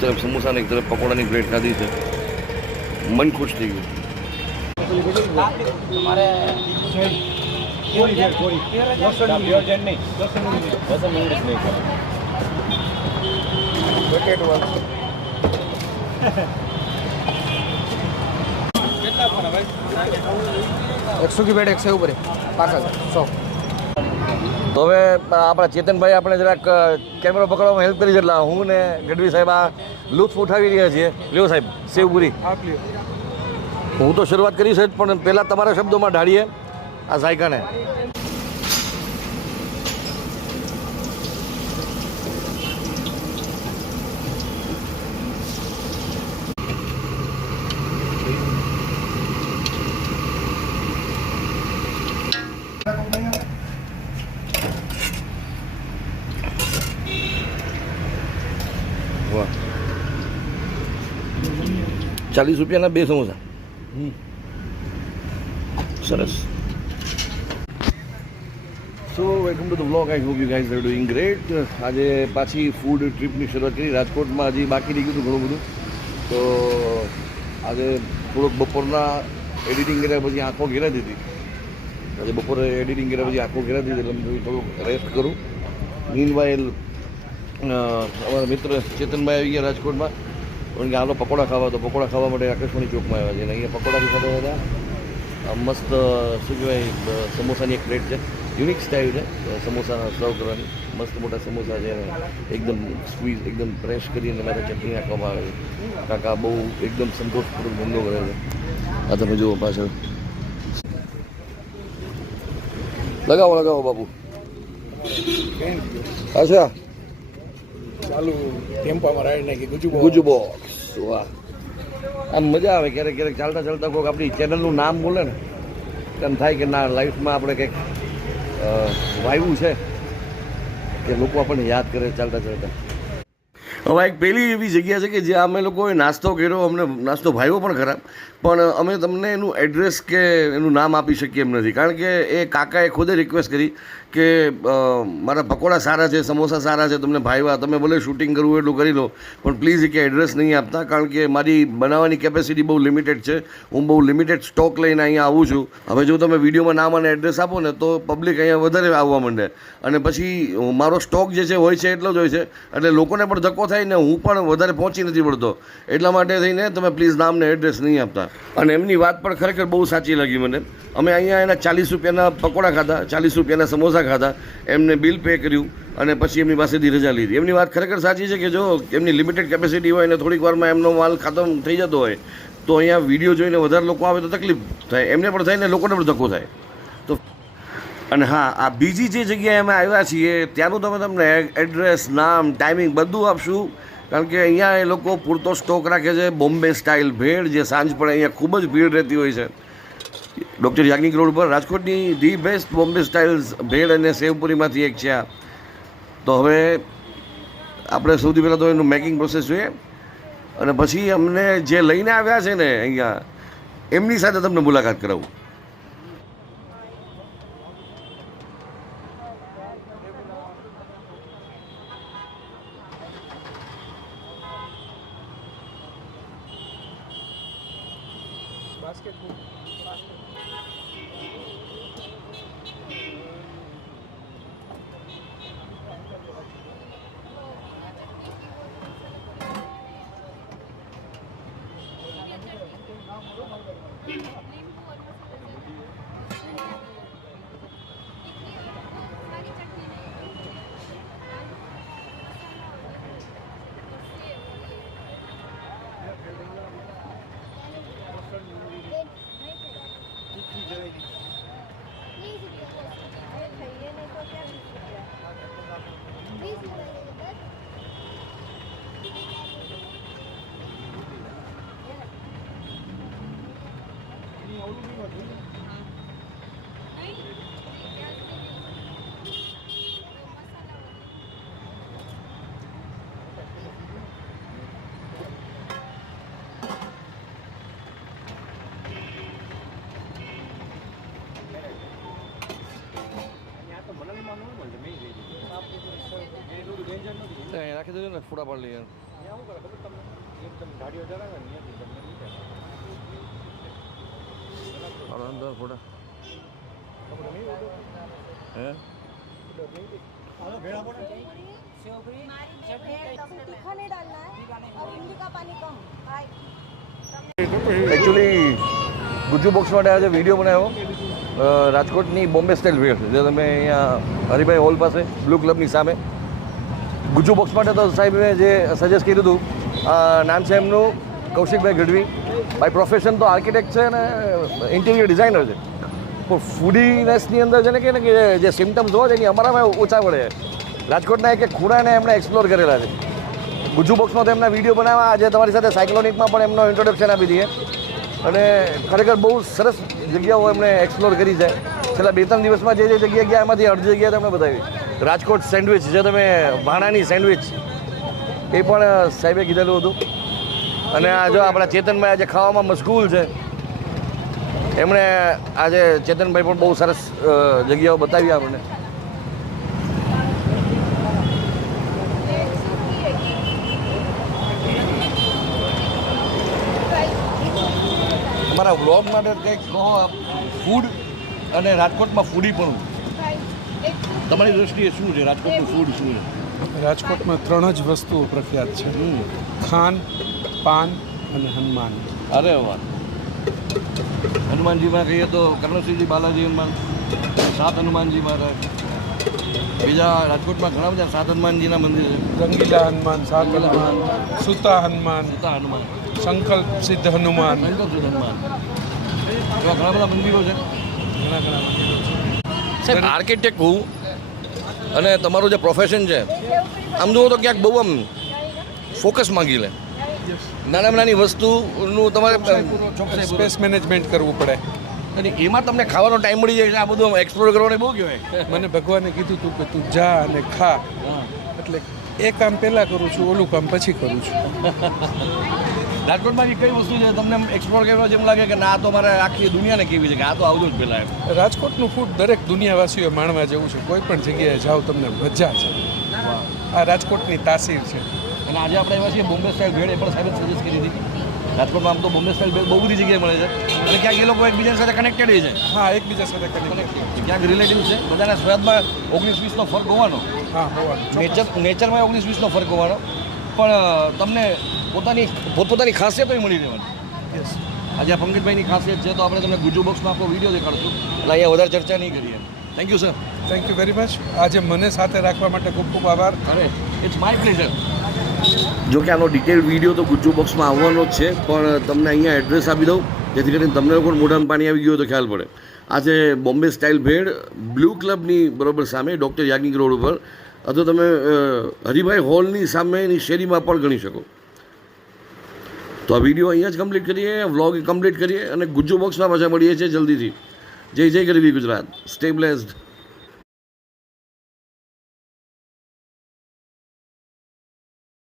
તરફ સમોસા ને એક તરફ પકોડાની પ્લેટ ખાધી છે, મન ખુશ થઈ ગયું. એકસો की बेड 100 ऊपर है 5,100. તો હવે આપણા ચેતનભાઈ આપણે જરાક કેમેરો પકડવામાં હેલ્પ કરી છે, એટલે હું ને ગઢવી સાહેબ આ લુત્ફ ઉઠાવી રહ્યા છીએ. લ્યો સાહેબ સેવપુરી. હું તો શરૂઆત કરી છે જ, પણ પહેલાં તમારા શબ્દોમાં ઢાળીએ આ ઝાયકાને. વાહ, 40 રૂપિયાના 2 સમોસા. સરસ. સો welcome to the vlog. I hope you guys are doing great. આજે પાછી ફૂડ ટ્રીપની શરૂઆત કરી. રાજકોટમાં હજી બાકી રહી ગયું હતું ઘણું બધું, તો આજે થોડોક બપોરના એડિટિંગ કર્યા પછી આંખો ઘેરાતી હતી. આજે બપોરે એડિટિંગ કર્યા પછી આંખો ઘેરાતી હતી, એટલે થોડુંક રેસ્ટ કરું. મીનવાઇલ અમારા મિત્ર ચેતનભાઈ આવી ગયા રાજકોટમાં, કારણ કે આનો પકોડા ખાવા, તો પકોડા ખાવા માટે આકાશવાણી ચોકમાં આવ્યા છે. અને અહીંયા પકોડા બી ખાતા હતા. મસ્ત શું કહેવાય, સમોસાની એક પ્લેટ છે, યુનિક સ્ટાઇલ છે સમોસા સર્વ કરવાની. મસ્ત મોટા સમોસા છે, એકદમ સ્ક્વીઝ, એકદમ ફ્રેશ કરીને મારે ચટણી નાખવામાં આવે છે. કાકા બહુ એકદમ સંતોષપૂર્વક ધંધો કરે છે. આ તમે જુઓ પાછળ. લગાવો લગાવો બાપુ. અચ્છા, ચાલુ ટેમ્પામાં રાઈડ નાખી ગુજુ બોક્સ. વાહ, આમ મજા આવે. ક્યારેક ક્યારેક ચાલતા ચાલતા કોઈક આપણી ચેનલનું નામ બોલે ને, એમ થાય કે ના, લાઈફમાં આપણે કંઈક વાવ્યું છે કે લોકો આપણને યાદ કરે ચાલતા ચાલતા. હવે એક પહેલી એવી જગ્યા છે કે જ્યાં અમે લોકોએ નાસ્તો કર્યો, અમને નાસ્તો ભાવ્યો પણ ખરા, પણ અમે તમને એનું એડ્રેસ કે એનું નામ આપી શકીએ એમ નથી. કારણ કે એ કાકાએ ખુદે રિક્વેસ્ટ કરી કે મારા પકોડા સારા છે, સમોસા સારા છે, તમને ભાવ્યા, તમે ભલે શૂટિંગ કરવું એટલું કરી લો, પણ પ્લીઝ કે એડ્રેસ નહીં આપતા, કારણ કે મારી બનાવવાની કેપેસિટી બહુ લિમિટેડ છે. હું બહુ લિમિટેડ સ્ટોક લઈને અહીંયા આવું છું. હવે જો તમે વિડીયોમાં નામ અને એડ્રેસ આપો ને, તો પબ્લિક અહીંયા વધારે આવવા માંડે, અને પછી મારો સ્ટોક જે છે હોય છે એટલો જ હોય છે, એટલે લોકોને પણ ધક્કો થાય ને હું પણ વધારે પહોંચી નથી પડતો. એટલા માટે થઈને તમે પ્લીઝ નામને એડ્રેસ નહીં આપતા. અને એમની વાત પણ ખરેખર બહુ સાચી લાગી મને. અમે અહીંયા એના 40 રૂપિયાના પકોડા ખાધા, 40 રૂપિયાના સમોસા ખાધા, એમને બિલ પે કર્યું અને પછી એમની પાસેથી રજા લીધી. એમની વાત ખરેખર સાચી છે કે જો એમની લિમિટેડ કેપેસિટી હોય ને થોડીક વારમાં એમનો માલ ખતમ થઈ જતો હોય, તો અહીંયા વિડીયો જોઈને વધારે લોકો આવે તો તકલીફ થાય, એમને પણ થાય ને લોકોને પણ ધક્કો થાય. તો અને હા, આ બીજી જે જગ્યાએ અમે આવ્યા છીએ ત્યાંનું તમે તમને એડ્રેસ, નામ, ટાઈમિંગ બધું આપશું, કારણ કે અહીંયા એ લોકો પૂરતો સ્ટોક રાખે છે. બોમ્બે સ્ટાઇલ ભેળ, જે સાંજ પડે અહીંયા ખૂબ જ ભીડ રહેતી હોય છે. ડૉક્ટર યાજ્ઞિક રોડ પર રાજકોટની ધી બેસ્ટ બોમ્બે સ્ટાઇલ ભેળ અને સેવપુરીમાંથી એક છે આ. તો હવે આપણે સૌથી પહેલાં તો એનું મેકિંગ પ્રોસેસ જોઈએ, અને પછી અમને જે લઈને આવ્યા છે ને અહીંયા, એમની સાથે તમને મુલાકાત કરાવું. રાખી દેજો ને, ફોટા પાડી લઈએ. અંદર ફોટા હે तीखा नहीं डालना है और इमली का पानी कम हाय એકચ્યુઅલી ગુજ્જુ બોક્સ માટે આજે વિડીયો બનાવ્યો રાજકોટની બોમ્બે સ્ટાઇલ ભેળ જે તમે અહીંયા હરિભાઈ હોલ પાસે બ્લુ ક્લબની સામે ગુજ્જુ બોક્સ માટે તો સાહેબે જે સજેસ્ટ કર્યું હતું નામ છે એમનું કૌશિકભાઈ ગઢવી બાય પ્રોફેશન તો આર્કિટેક્ટ છે અને ઇન્ટિરિયર ડિઝાઇનર છે પણ ફૂડીનેસની અંદર છે ને કે જે સિમ્ટમ્સ હોય છે એની અમારામાં ઓછા પડે રાજકોટના એક ખૂણાને એમણે એક્સપ્લોર કરેલા છે ગુજ્જુ બોક્સમાં તો એમના વિડીયો બનાવવા આજે તમારી સાથે સાયક્લોનિકમાં પણ એમનો ઇન્ટ્રોડક્શન આપી દઈએ અને ખરેખર બહુ સરસ જગ્યાઓ એમણે એક્સપ્લોર કરી છે છેલ્લા 2-3 દિવસમાં જે જગ્યાએ ગયા એમાંથી અડધી જગ્યાએ તમને બતાવી રાજકોટ સેન્ડવિચ જે તમે ભાણાની સેન્ડવિચ એ પણ સાહેબે કીધેલું હતું અને આ જો આપણા ચેતનભાઈ આજે ખાવામાં મશગુલ છે એમણે આજે ચેતનભાઈ પણ બહુ સરસ જગ્યાઓ બતાવી આપણને તમારા વ્લોગ માટે કંઈક કહો ફૂડ અને રાજકોટમાં ફૂડી પણ તમારી દૃષ્ટિએ શું છે રાજકોટનું ફૂડ શું છે રાજકોટમાં 3 જ વસ્તુઓ પ્રખ્યાત છે ખાન પાન અને હનુમાન અરે વાહ હનુમાનજીમાં કહીએ તો કર્ણસિંહજી બાલાજી હનુમાન સાત હનુમાનજી મહારાજ બીજા રાજકોટમાં ઘણા બધા સાત હનુમાનજીના મંદિર છે રંગીલા હનુમાન સાત હનુમાન સુતા હનુમાન સીતા હનુમાન સંકલ્પ સિદ્ધ હનુમાન સંકલ્પ હનુમાન એવા ઘણા બધા મંદિરો છે ઘણા મંદિરો છે સાહેબ આર્કિટેક્ટ હોવું અને તમારું જે પ્રોફેશન છે આમ જુઓ તો ક્યાંક બહુ આમ ફોકસ માંગી લે નાનામાં નાની વસ્તુનું તમારે ચોકસાઈ સ્પેસ મેનેજમેન્ટ કરવું પડે અને એમાં તમને ખાવાનો ટાઈમ મળી જાય છે આ બધું એક્સપ્લોર કરવાનું બહુ કહેવાય મને ભગવાને કીધું હતું કે તું જા અને ખા એટલે એ કામ પહેલાં કરું છું ઓલું કામ પછી કરું છું રાજકોટમાં કઈ વસ્તુ છે તમને એક્સપ્લોર કરવા જેમ લાગે કે ના આ તો મારે આખી દુનિયાને કેવી છે કે આ તો આવજો જ પહેલાં એમ રાજકોટનું ફૂડ દરેક દુનિયાવાસીઓ માણવા જેવું છે કોઈ પણ જગ્યાએ જાઓ તમને મજા છે આ રાજકોટની તાસીર છે અને આજે આપણે એવા છીએ બોમ્બે સ્ટાઇલ ભેળ એ પણ સાહેબ સજેસ્ટ કરી હતી રાજકોટમાં આમ તો બોમ્બે સ્ટાઇલ ભેળ બહુ બધી જગ્યાએ મળે છે અને ક્યાંક એ લોકો એકબીજા સાથે કનેક્ટેડ છે હા એકબીજા સાથે કનેક્ટ ક્યાંક રિલેટિવ છે બધાના સ્વાદમાં 19-20નો ફરક હોવાનો હા હોવાનું નેચરમાં 19-20નો ફરક હોવાનો પણ તમને પોતપોતાની ખાસિયતો મળી રહેવાની યસ આજે આ પંકજભાઈની ખાસિયત છે તો આપણે તમને ગુજ્જુ બોક્સમાં આપણો વિડીયો દેખાડશું એટલે અહીંયા વધારે ચર્ચા નહીં કરીએ thank you sir thank you very much આજે મને સાથે રાખવા માટે ખૂબ ખૂબ આભાર અરે ઇટ્સ માય પ્લેઝર જો કે આનો ડિટેલ વિડીયો તો ગુજ્જુ બોક્સમાં આવવાનો જ છે પણ તમને અહીંયા એડ્રેસ આપી દઉં જેથી કરીને તમને લોકો મોઢામાં પાણી આવી ગયું તો ખ્યાલ પડે આજે બોમ્બે સ્ટાઇલ ભેળ બ્લુ ક્લબની બરોબર સામે ડૉક્ટર યાજ્ઞિક રોડ ઉપર અથવા તમે હરિભાઈ હોલની સામેની શેરીમાં પણ ગણી શકો તો આ વિડીયો અહીંયા જ કમ્પ્લીટ કરીએ વ્લોગ કમ્પ્લીટ કરીએ અને ગુજ્જુ બોક્સમાં પાછા મળીએ છીએ જલ્દીથી જય જય ગરવી ગુજરાત સ્ટે બ્લેસ્ડ